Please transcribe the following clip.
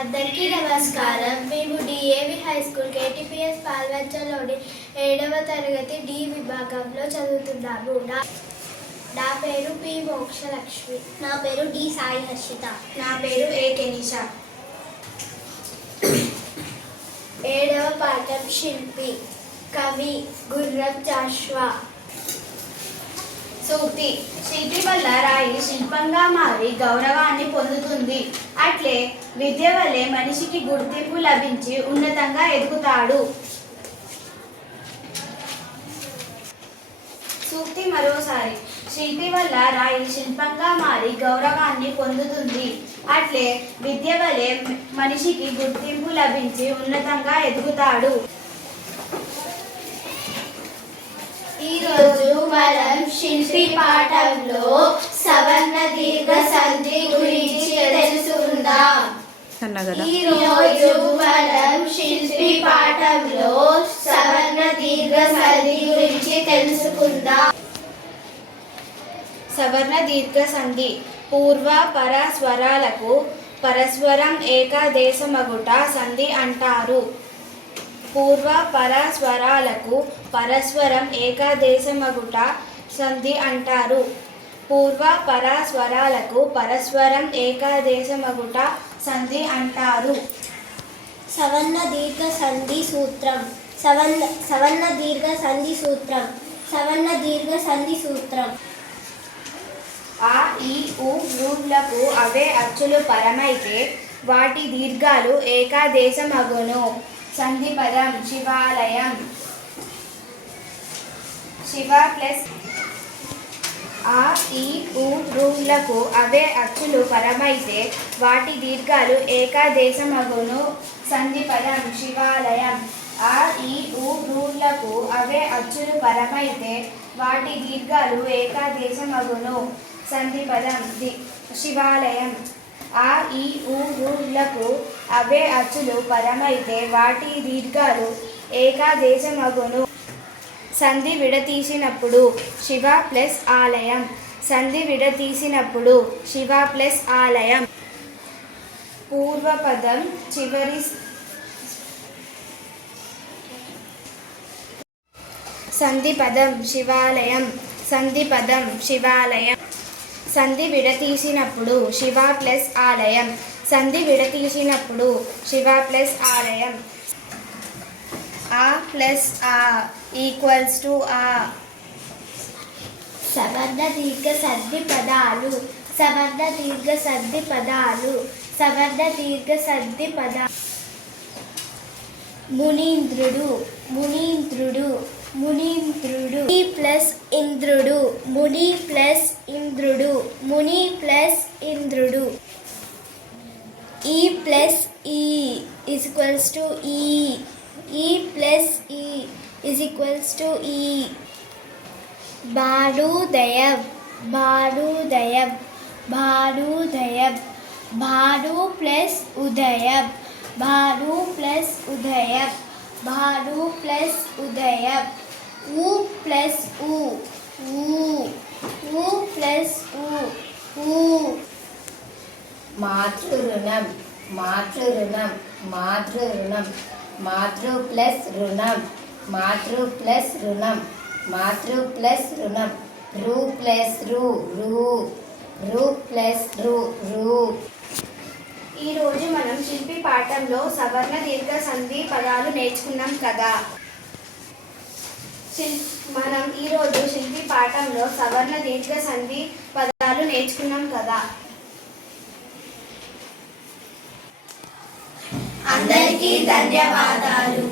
అందరికీ నమస్కారం. మేము డిఏవి హై స్కూల్ కేటీపీఎస్ పాల్వంచలోని 7వ తరగతి డి విభాగంలో చదువుతున్నాము. నా పేరు పి మోక్షలక్ష్మి. నా పేరు డి సాయి హర్షిత. నా పేరు ఏ కెనిషా. 7వ పాఠం శిల్పి. కవి గుర్రం జాషువా. సూక్తి: శిల్పి వల్ల రాయి శిల్పంగా మారి గౌరవాన్ని పొందుతుంది. అట్లే విద్య వల్లే మనిషికి గుర్తింపు లభించి ఉన్నతంగా ఎదుగుతాడు. సూక్తి మరోసారి: శిల్పి వల్ల రాయి శిల్పంగా మారి గౌరవాన్ని పొందుతుంది. అట్లే విద్య వల్లే మనిషికి గుర్తింపు లభించి ఉన్నతంగా ఎదుగుతాడు. ఈరోజు మనం శిల్పి పాఠంలో సవర్ణ దీర్ఘ సంధి గురించి తెలుసుకుందాం. ఈరోజు మనం శిల్పి పాఠంలో సవర్ణ దీర్ఘ సంధి గురించి తెలుసుకుందాం. సవర్ణ దీర్ఘ సంధి పూర్వ పర స్వరాలకు పరస్వరం ఏకాదేశమగుట సంధి అంటారు. పూర్వ పర స్వరాలకు పరస్వరం ఏకాదేశమగుట సంధి అంటారు. పూర్వ పర స్వరాలకు పరస్వరం ఏకాదేశమగుట సంధి అంటారు. సవర్ణ దీర్ఘ సంధి సూత్రం. సవర్ణ దీర్ఘ సంధి సూత్రం. సవర్ణ దీర్ఘ సంధి సూత్రం. ఆ ఈ ఉ లకు అవే అచ్చులు పరమైతే వాటి దీర్ఘాలు ఏకాదేశమగును. సంధి పదం శివాలయం. శివ ప్లస్ ఆ ఈ ఉ లకు అవే అచ్చులు పరమైతే వాటి దీర్ఘాలు ఏకాదేశమగును. సంధి పదం శివాలయం. ఆ ఈ ఉ లకు అవే అచ్చులు పరమైతే వాటి దీర్ఘాలు ఏకాదేశమగును. సంధి పదం శివాలయం. ఆ ఈ ఉ లకు అవే అచ్చులు పరమైతే వాటి దీర్ఘాలు ఏకాదేశమగును. సంధి విడతీసినప్పుడు శివ ప్లస్ ఆలయం. సంధి విడతీసినప్పుడు శివ ప్లస్ ఆలయం. పూర్వపదం చివరి సంధి పదం శివాలయం. సంధి పదం శివాలయం. సంధి విడతీసినప్పుడు శివ ప్లస్ ఆలయం. సంధి విడతీసినప్పుడు శివ ప్లస్ ఆలయం. ఆ ప్లస్ ఆ ఈక్వల్స్ టు ఆ. సవర్ణ దీర్ఘ సంధి పదాలు. సవర్ణ దీర్ఘ సంధి పదాలు. సవర్ణ దీర్ఘ సంధి పదాలు. మునీంద్రుడు. మునీంద్రుడు. మునీంద్రుడు. ముని ప్లస్ ఇంద్రుడు. ముని ప్లస్ ఇంద్రుడు. ముని ప్లస్ ఇంద్రుడు. ఈ ప్లస్ ఈ ఈజ్ ఈక్వల్స్ టు ఈ. ఈ ప్లస్ ఈ ఈజ్ ఈక్వల్స్ టు ఈ. భానుదయం. భానుదయం. భానుదయం. భాను ప్లస్ ఉదయం. భాను ప్లస్ ఉదయం. భాను ప్లస్ ఉదయం. ఊ ప్లస్ ఊ. ఊ. ఊ ప్లస్ ఊ. ఊ. మాతృరుణం. మాతృరుణం. మాతృరుణం. మాతృ ప్లస్ రుణం. మాతృ ప్లస్ రుణం. మాతృ ప్లస్ రుణం. రు ప్లస్ రు. రు. రు ప్లస్ రు. రు. ఈరోజు మనం శిల్పి పాఠంలో సవర్ణ దీర్ఘ సంధి పదాలు నేర్చుకున్నాం కదా. మనం ఈరోజు శిల్పి పాఠంలో సవర్ణ దీర్ఘ సంధి పదాలు నేర్చుకున్నాం కదా. అందరికీ ధన్యవాదాలు.